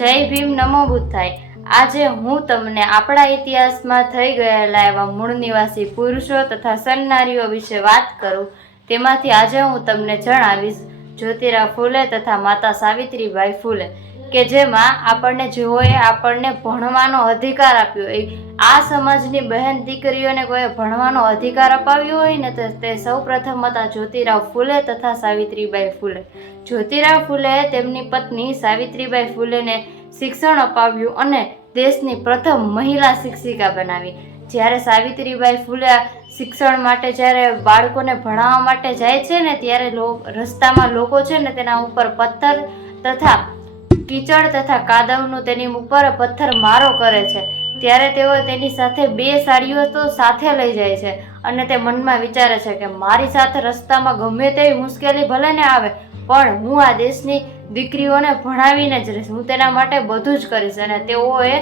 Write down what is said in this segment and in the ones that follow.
જય ભીમ નમો બુદ્ધાય આજે હું તમને આપણા ઇતિહાસમાં થઈ ગયેલા એવા મૂળ નિવાસી પુરુષો તથા સન્નારીઓ વિશે વાત કરું. તેમાંથી આજે હું તમને જણાવીશ જ્યોતિરા ફૂલે તથા માતા સાવિત્રીબાઈ ફૂલે. કે જેમાં આપણને જેઓએ આપણને ભણવાનો અધિકાર આપ્યો એ આ સમાજની બહેન દીકરીઓને કોઈ ભણવાનો અધિકાર અપાવ્યો હોય ને તો તે સૌ પ્રથમ હતા જ્યોતિરાવ ફૂલે તથા સાવિત્રીબાઈ ફૂલે. જ્યોતિરાવ ફૂલે તેમની પત્ની સાવિત્રીબાઈ ફૂલેને શિક્ષણ અપાવ્યું અને દેશની પ્રથમ મહિલા શિક્ષિકા બનાવી. જ્યારે સાવિત્રીબાઈ ફૂલે શિક્ષણ માટે જ્યારે બાળકોને ભણાવવા માટે જાય છે ને ત્યારે રસ્તામાં લોકો છે ને તેના ઉપર પથ્થર તથા કીચડ તથા કાદવનું તેની ઉપર પથ્થર મારો કરે છે. ત્યારે તેઓ તેની સાથે બે સાડીઓ તો સાથે લઈ જાય છે અને તે મનમાં વિચારે છે કે મારી સાથે રસ્તામાં ગમે તેવી મુશ્કેલી ભલે ને આવે, પણ હું આ દેશની દીકરીઓને ભણાવીને જ રહીશ. હું તેના માટે બધું જ કરીશ અને તેઓએ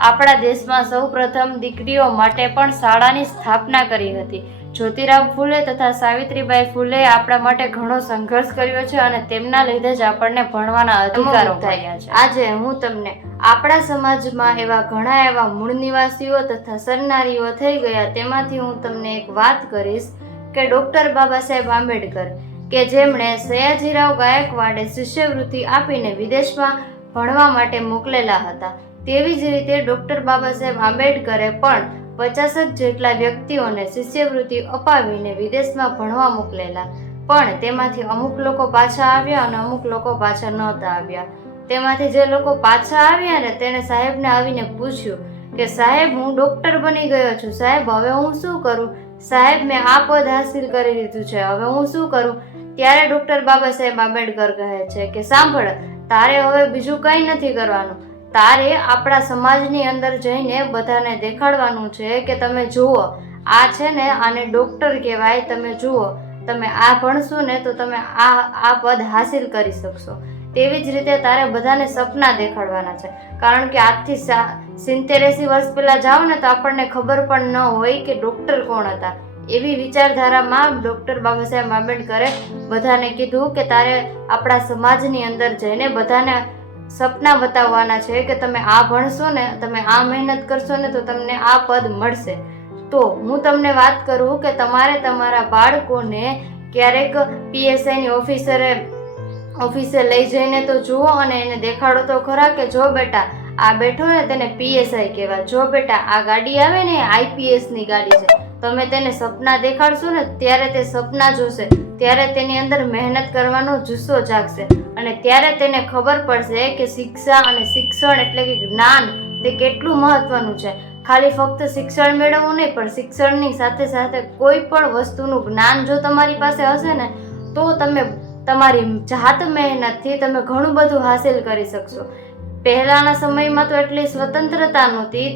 આપણા દેશમાં સૌ પ્રથમ દીકરીઓ માટે પણ શાળાની સ્થાપના કરી હતી. જ્યોતિરાવ ફૂલે તથા સાવિત્રીબાઈ ફૂલે આપણા માટે ઘણો સંઘર્ષ કર્યો છે અને તેમના લીધે જ આપણને ભણવાના અધિકારો થયા. છે. આજે હું તમને આપણા સમાજમાં એવા ઘણા એવા મૂળ નિવાસીઓ તથા સરનારીઓ થઈ ગયા તેમાંથી હું તમને એક વાત કરીશ કે ડૉક્ટર બાબા સાહેબ આંબેડકર કે જેમણે સયાજીરાવ ગાયકવાડે શિષ્યવૃત્તિ આપીને વિદેશમાં ભણવા માટે મોકલેલા હતા તેવી જ રીતે ડૉક્ટર બાબા સાહેબ આંબેડકરે પણ પચાસ જ જેટલા વ્યક્તિઓને શિષ્યવૃત્તિ અપાવીને વિદેશમાં ભણવા મોકલેલા. પણ તેમાંથી અમુક લોકો પાછા આવ્યા અને અમુક લોકો પાછા નહોતા આવ્યા. તેમાંથી જે લોકો પાછા આવ્યા ને તેણે સાહેબને આવીને પૂછ્યું કે, સાહેબ, હું ડૉક્ટર બની ગયો છું. સાહેબ, હવે હું શું કરું? સાહેબ, મેં આ પદ હાસિલ કરી લીધું છે. હવે હું શું કરું? ત્યારે ડૉક્ટર બાબા સાહેબ આંબેડકર કહે છે કે, સાંભળ, તારે હવે બીજું કંઈ નથી કરવાનું. તારે આપણા સમાજની અંદર જઈને બધાને દેખાડવાનું છે કે તમે જુઓ, આ છે ને આને ડૉક્ટર કહેવાય, તમે જુઓ, તમે આ ભણશો ને તો તમે આ આ પદ હાસિલ કરી શકશો. તેવી જ રીતે તારે બધાને સપના દેખાડવાના છે. કારણ કે આજથી સા, સિત્તેર વર્ષ પહેલાં જાઓ ને તો આપણને ખબર પણ ન હોય કે ડૉક્ટર કોણ હતા. એવી વિચારધારામાં ડૉક્ટર બાબા સાહેબ આંબેડકરે બધાને કીધું કે તારે આપણા સમાજની અંદર જઈને બધાને સપના બતાવવાના છે કે તમે આ ભણશો ને, તમે આ મહેનત કરશો ને, તો તમને આ પદ મળશે. તો હું તમને વાત કરું કે તમારે તમારા બાળકોને ક્યારેક પીએસઆઈની ઓફિસરે, ઓફિસે લઈ જઈને તો જુઓ અને એને દેખાડો તો ખરા કે જો બેટા આ બેઠો ને તેને પીએસઆઈ કહેવાય. જો બેટા આ ગાડી આવે ને આઈપીએસની ગાડી છે. તમે તેને સપના દેખાડશો ને, ત્યારે તે સપના જોશે. ત્યારે તેની અંદર મહેનત કરવાનો જુસ્સો જાગશે. અને ત્યારે તેને ખબર પડશે કે શિક્ષા અને શિક્ષણ એટલે કે જ્ઞાન તે કેટલું મહત્વનું છે. ખાલી ફક્ત શિક્ષણ મેળવવું નહીં, પણ શિક્ષણની સાથે સાથે કોઈ પણ વસ્તુનું જ્ઞાન જો તમારી પાસે હશે ને, તો તમે તમારી જાત મહેનતથી તમે ઘણું બધું હાસિલ કરી શકશો. પહેલાંના સમયમાં તો એટલી સ્વતંત્રતા નહોતી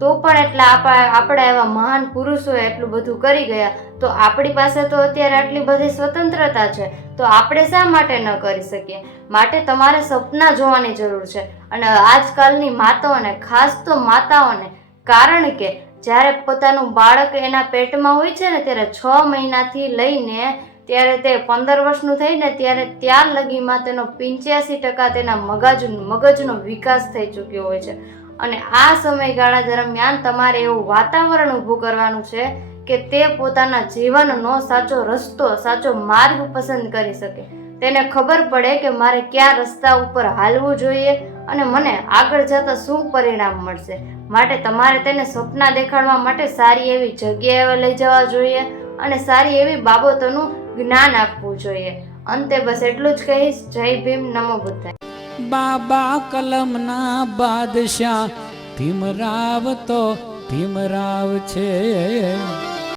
તો પણ એટલા આપણા એવા મહાન પુરુષોએ એટલું બધું કરી ગયા. તો આપણી પાસે તો અત્યારે આટલી બધી સ્વતંત્રતા છે. તો આપણે શા માટે ન કરી શકીએ? માટે તમારે સપના જોવાની જરૂર છે. અને આજકાલની માતાઓને, ખાસ તો માતાઓને, કારણ કે જ્યારે પોતાનું બાળક એના પેટમાં હોય છે ને, ત્યારે છ મહિનાથી લઈને ત્યારે તે પંદર વર્ષનું થઈને ત્યારે ત્યાર લગીમાં તેનો પંચ્યાસી ટકા તેના મગજ મગજનો વિકાસ થઈ ચૂક્યો હોય છે. અને આ સમયગાળા દરમિયાન તમારે એવું વાતાવરણ ઊભું કરવાનું છે કે તે પોતાના જીવનનો સાચો રસ્તો, સાચો માર્ગ પસંદ કરી શકે. તેને ખબર પડે કે મારે કયા રસ્તા ઉપર હાલવું જોઈએ અને મને આગળ જતાં શું પરિણામ મળશે. માટે તમારે તેને સપના દેખાડવા માટે સારી એવી જગ્યાએ લઈ જવા જોઈએ અને સારી એવી બાબતોનું જ્ઞાન આપવું જોઈએ. અંતે બસ એટલું જ કહીશ. જય ભીમ. નમો બુદ્ધાય. બાબા કલમના બાદશાહ ભીમરાવ તો ભીમરાવ છે.